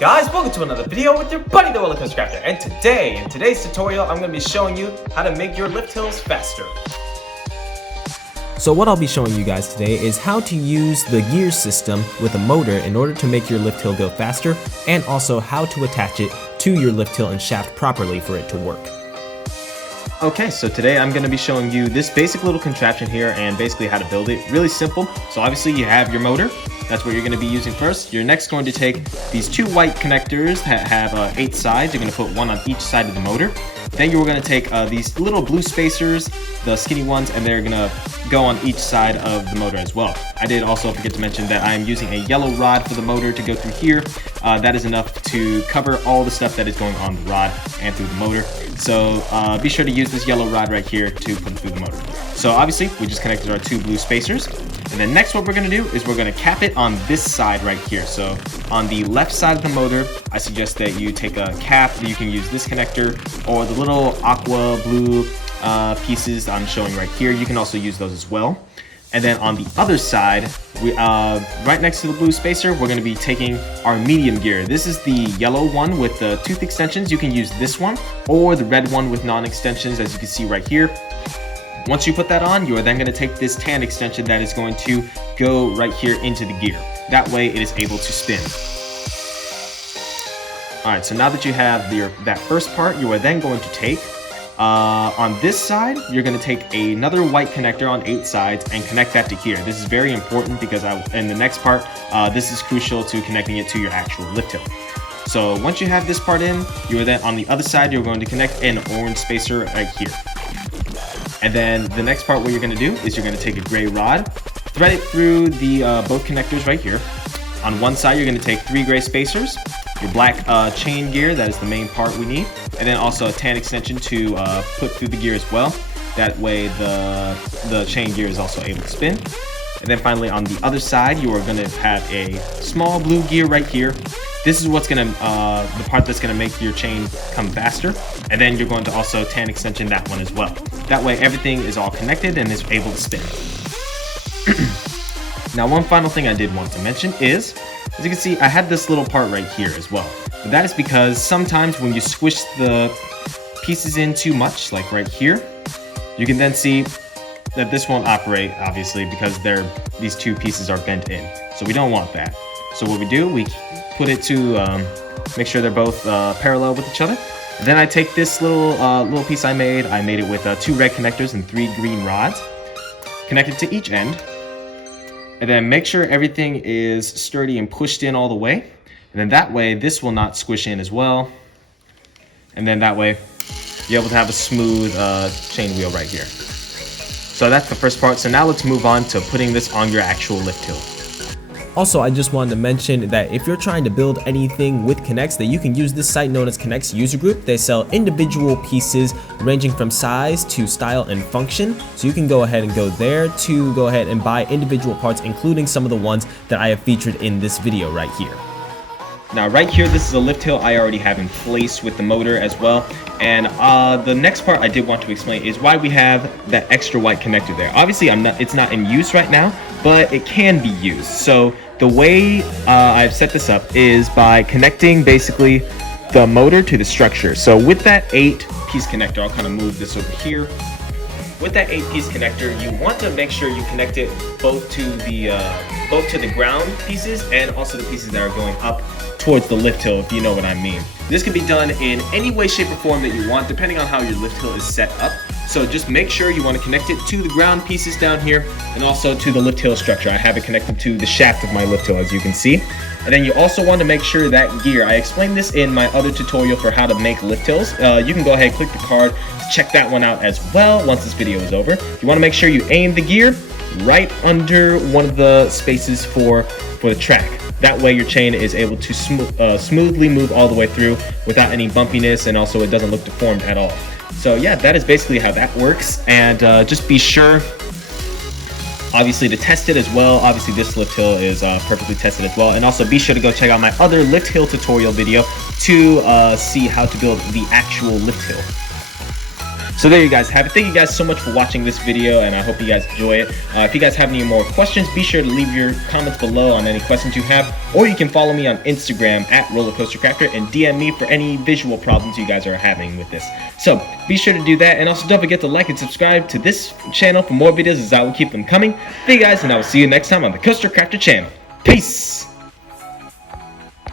Guys, welcome to another video with your buddy the Roller Coaster Crafter, and in today's tutorial I'm going to be showing you how to make your lift hills faster. So what I'll be showing you guys today is how to use the gear system with a motor in order to make your lift hill go faster, and also how to attach it to your lift hill and shaft properly for it to work. Okay, so today I'm going to be showing you this basic little contraption here and basically how to build it. Really simple. So obviously you have your motor. That's what you're going to be using first. You're next going to take these two white connectors that have 8 sides. You're going to put one on each side of the motor. Then you're going to take these little blue spacers, the skinny ones, and they're going to go on each side of the motor as well. I did also forget to mention that I am using a yellow rod for the motor to go through here. That is enough to cover all the stuff that is going on the rod and through the motor. So be sure to use this yellow rod right here to put it through the motor. So obviously we just connected our 2 blue spacers. And then next what we're going to do is we're going to cap it on this side right here. So on the left side of the motor, I suggest that you take a cap. You can use this connector or the little aqua blue pieces I'm showing right here. You can also use those as well. And then on the other side, right next to the blue spacer, we're going to be taking our medium gear. This is the yellow one with the tooth extensions. You can use this one or the red one with non-extensions, as you can see right here. Once you put that on, you are then going to take this tan extension that is going to go right here into the gear. That way it is able to spin. Alright, so now that you have that first part, you are then going to take, on this side, you're going to take another white connector on 8 sides and connect that to here. This is very important because in the next part, this is crucial to connecting it to your actual lift hill. So once you have this part in, you are then on the other side, you're going to connect an orange spacer right here. And then the next part what you're going to do is you're going to take a gray rod, thread it through the both connectors right here. On one side you're going to take 3 gray spacers, your black chain gear, that is the main part we need, and then also a tan extension to put through the gear as well. That way the chain gear is also able to spin. And then finally on the other side you are going to have a small blue gear right here. This is what's going to, the part that's going to make your chain come faster. And then you're going to also tan extension that one as well. That way everything is all connected and is able to spin. Now one final thing I did want to mention is, as you can see, I had this little part right here as well. But that is because sometimes when you squish the pieces in too much, like right here, you can then see that this won't operate, obviously, because these 2 pieces are bent in. So we don't want that. So what we do, we put it to make sure they're both parallel with each other. And then I take this little piece I made it with 2 red connectors and 3 green rods, connect it to each end, and then make sure everything is sturdy and pushed in all the way. And then that way this will not squish in as well. And then that way you're able to have a smooth chain wheel right here. So that's the first part. So now let's move on to putting this on your actual lift hill. Also, I just wanted to mention that if you're trying to build anything with K'NEX, that you can use this site known as K'NEX User Group. They sell individual pieces ranging from size to style and function. So you can go ahead and go there to go ahead and buy individual parts, including some of the ones that I have featured in this video right here. Now right here, this is a lift hill I already have in place with the motor as well. And the next part I did want to explain is why we have that extra white connector there. Obviously it's not in use right now, but it can be used. So the way I've set this up is by connecting basically the motor to the structure. So with that 8-piece connector, I'll kind of move this over here. With that 8-piece connector, you want to make sure you connect it both to the ground pieces and also the pieces that are going up towards the lift hill, if you know what I mean. This can be done in any way, shape, or form that you want, depending on how your lift hill is set up. So just make sure you want to connect it to the ground pieces down here and also to the lift hill structure. I have it connected to the shaft of my lift hill, as you can see. And then you also want to make sure that gear, I explained this in my other tutorial for how to make lift hills. You can go ahead and click the card to check that one out as well once this video is over. You want to make sure you aim the gear right under one of the spaces for the track. That way your chain is able to smoothly move all the way through without any bumpiness, and also it doesn't look deformed at all. So yeah, that is basically how that works. And just be sure, obviously, to test it as well. Obviously this lift hill is perfectly tested as well. And also be sure to go check out my other lift hill tutorial video to see how to build the actual lift hill. So there you guys have it. Thank you guys so much for watching this video, and I hope you guys enjoy it. If you guys have any more questions, be sure to leave your comments below on any questions you have, or you can follow me on Instagram at rollercoastercrafter and DM me for any visual problems you guys are having with this. So be sure to do that, and also don't forget to like and subscribe to this channel for more videos, as I will keep them coming. Thank you guys, and I will see you next time on the Coaster Crafter channel. Peace!